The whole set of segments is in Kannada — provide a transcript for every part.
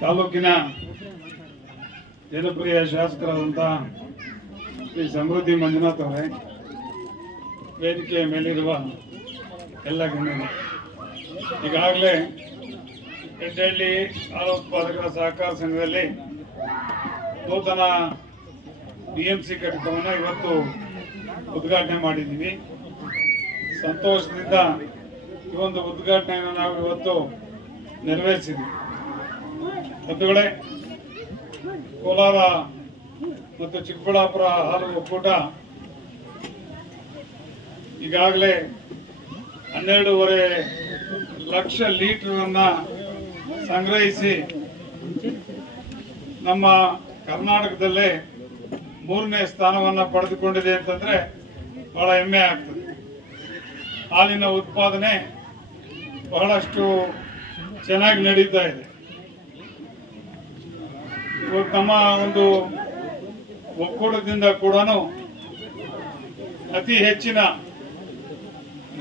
ತಾಲೂಕಿನ ಜನಪ್ರಿಯ ಶಾಸಕರಾದಂಥ ಶ್ರೀ ಸಮೃದ್ಧಿ ಮಂಜುನಾಥ್ ಅವರೇ, ವೇದಿಕೆಯ ಮೇಲಿರುವ ಎಲ್ಲ ಗಣ್ಯರು. ಈಗಾಗಲೇ ಹೆಡ್ಡಹಳ್ಳಿ ಹಾಲು ಉತ್ಪಾದಕರ ಸಹಕಾರ ಸಂಘದಲ್ಲಿ ನೂತನ ಬಿ ಎಂ ಸಿ ಘಟಕವನ್ನು ಇವತ್ತು ಉದ್ಘಾಟನೆ ಮಾಡಿದ್ದೀವಿ. ಸಂತೋಷದಿಂದ ಈ ಒಂದು ಉದ್ಘಾಟನೆಯನ್ನು ನಾವು ಇವತ್ತು ನೆರವೇರಿಸಿದ್ವಿ. ಬಂಧುಗಳೇ, ಕೋಲಾರ ಮತ್ತು ಚಿಕ್ಕಬಳ್ಳಾಪುರ ಹಾಲು ಒಕ್ಕೂಟ ಈಗಾಗಲೇ ಹನ್ನೆರಡೂವರೆ ಲಕ್ಷ ಲೀಟರನ್ನ ಸಂಗ್ರಹಿಸಿ ನಮ್ಮ ಕರ್ನಾಟಕದಲ್ಲೇ ಮೂರನೇ ಸ್ಥಾನವನ್ನು ಪಡೆದುಕೊಂಡಿದೆ ಅಂತಂದ್ರೆ ಬಹಳ ಹೆಮ್ಮೆ ಆಗ್ತದೆ. ಹಾಲಿನ ಉತ್ಪಾದನೆ ಬಹಳಷ್ಟು ಚೆನ್ನಾಗಿ ನಡೀತಾ ಇದೆ. ನಮ್ಮ ಒಂದು ಒಕ್ಕೂಟದಿಂದ ಕೂಡ ಅತಿ ಹೆಚ್ಚಿನ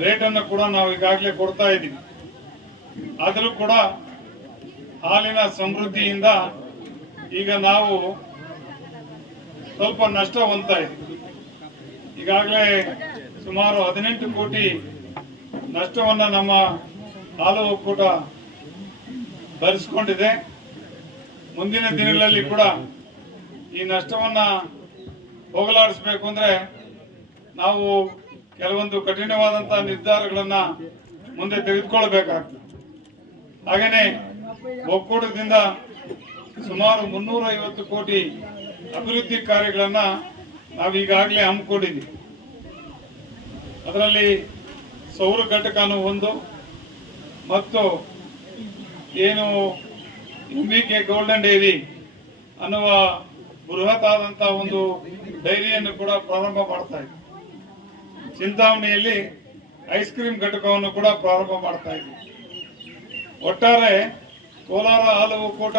ರೇಟನ್ನು ಕೂಡ ನಾವು ಈಗಾಗಲೇ ಕೊಡ್ತಾ ಇದ್ದೀವಿ. ಆದರೂ ಕೂಡ ಹಾಲಿನ ಸಮೃದ್ಧಿಯಿಂದ ಈಗ ನಾವು ಸ್ವಲ್ಪ ನಷ್ಟ ಹೊಂದ್ತಾ ಇದ್ದೀವಿ. ಈಗಾಗಲೇ ಸುಮಾರು ಹದಿನೆಂಟು ಕೋಟಿ ನಷ್ಟವನ್ನ ನಮ್ಮ ಹಾಲು ಒಕ್ಕೂಟ ಭರಿಸ್ಕೊಂಡಿದೆ. ಮುಂದಿನ ದಿನಗಳಲ್ಲಿ ಕೂಡ ಈ ನಷ್ಟವನ್ನ ಹೋಗಲಾಡಿಸಬೇಕು ಅಂದ್ರೆ ನಾವು ಕೆಲವೊಂದು ಕಠಿಣವಾದಂತಹ ನಿರ್ಧಾರಗಳನ್ನ ಮುಂದೆ ತೆಗೆದುಕೊಳ್ಬೇಕಾಗ್ತದೆ. ಹಾಗೇನೆ ಒಕ್ಕೂಟದಿಂದ ಸುಮಾರು ಮುನ್ನೂರ ಐವತ್ತು ಕೋಟಿ ಅಭಿವೃದ್ಧಿ ಕಾರ್ಯಗಳನ್ನ ನಾವು ಈಗಾಗಲೇ ಹಮ್ಮಿಕೊಂಡಿದ್ದೀವಿ ಅದರಲ್ಲಿ ಸೌರ ಘಟಕನೂ ಒಂದು, ಮತ್ತು ಏನು ಕೆ ಗೋಲ್ಡನ್ ಡೈರಿ ಅನ್ನುವ ಬೃಹತ್ ಆದಂತಹ ಒಂದು ಡೈರಿಯನ್ನು ಕೂಡ ಪ್ರಾರಂಭ ಮಾಡ್ತಾ ಇದ್ವಿ ಚಿಂತಾಮಣಿಯಲ್ಲಿ ಐಸ್ ಕ್ರೀಮ್ ಘಟಕವನ್ನು ಕೂಡ ಪ್ರಾರಂಭ ಮಾಡ್ತಾ ಇದ್ವಿ ಒಟ್ಟಾರೆ ಕೋಲಾರ ಹಾಲು ಒಕ್ಕೂಟ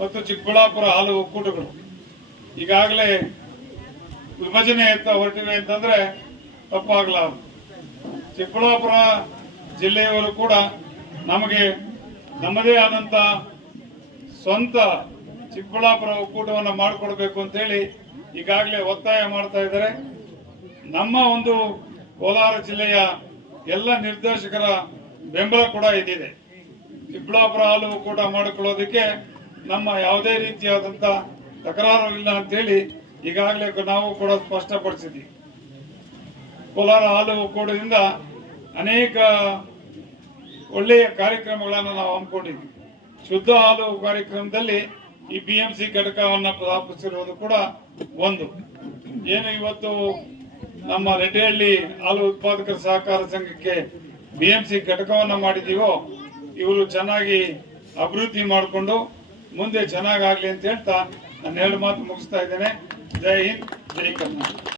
ಮತ್ತು ಚಿಕ್ಕಬಳ್ಳಾಪುರ ಹಾಲು ಒಕ್ಕೂಟಗಳು ಈಗಾಗಲೇ ವಿಭಜನೆ ಎತ್ತ ಹೊರಟಿವೆ ಅಂತಂದ್ರೆ ತಪ್ಪಾಗಲಾರದು. ಚಿಕ್ಕಬಳ್ಳಾಪುರ ಜಿಲ್ಲೆಯವರು ಕೂಡ ನಮಗೆ ನಮ್ಮದೇ ಆದಂತ ಸ್ವಂತ ಚಿಕ್ಕಬಳ್ಳಾಪುರ ಒಕ್ಕೂಟವನ್ನು ಮಾಡಿಕೊಡ್ಬೇಕು ಅಂತೇಳಿ ಈಗಾಗಲೇ ಒತ್ತಾಯ ಮಾಡ್ತಾ ಇದ್ದಾರೆ. ನಮ್ಮ ಒಂದು ಕೋಲಾರ ಜಿಲ್ಲೆಯ ಎಲ್ಲ ನಿರ್ದೇಶಕರ ಬೆಂಬಲ ಕೂಡ ಇದ್ದಿದೆ ಚಿಕ್ಕಬಳ್ಳಾಪುರ ಹಾಲು ಒಕ್ಕೂಟ ಮಾಡಿಕೊಳ್ಳೋದಕ್ಕೆ ನಮ್ಮ ಯಾವುದೇ ರೀತಿಯಾದಂತ ತಕರಾರು ಇಲ್ಲ ಅಂತೇಳಿ ಈಗಾಗಲೇ ನಾವು ಕೂಡ ಸ್ಪಷ್ಟಪಡಿಸಿದ್ವಿ ಕೋಲಾರ ಹಾಲು ಒಕ್ಕೂಟದಿಂದ ಅನೇಕ ಒಳ್ಳೆಯ ಕಾರ್ಯಕ್ರಮಗಳನ್ನು ನಾವು ಹಮ್ಮಿಕೊಂಡಿದ್ವಿ. ಶುದ್ಧ ಹಾಲು ಕಾರ್ಯಕ್ರಮದಲ್ಲಿ ಈ ಬಿ ಎಂ ಸಿ ಘಟಕವನ್ನು ಸ್ಥಾಪಿಸಿರುವುದು ಕೂಡ ಒಂದು. ಏನು ಇವತ್ತು ನಮ್ಮ ರೆಡ್ಡಿಹಳ್ಳಿ ಹಾಲು ಉತ್ಪಾದಕರ ಸಹಕಾರ ಸಂಘಕ್ಕೆ ಬಿ ಎಂ ಸಿ ಘಟಕವನ್ನು ಮಾಡಿದೀವೋ, ಇವರು ಚೆನ್ನಾಗಿ ಅಭಿವೃದ್ಧಿ ಮಾಡಿಕೊಂಡು ಮುಂದೆ ಚೆನ್ನಾಗಾಗಲಿ ಅಂತ ಹೇಳ್ತಾ ನಾನು ಎರಡು ಮಾತು ಮುಗಿಸ್ತಾ ಇದ್ದೇನೆ. ಜೈ ಹಿಂದ್, ಜೈ ಕರ್ನಾಟಕ.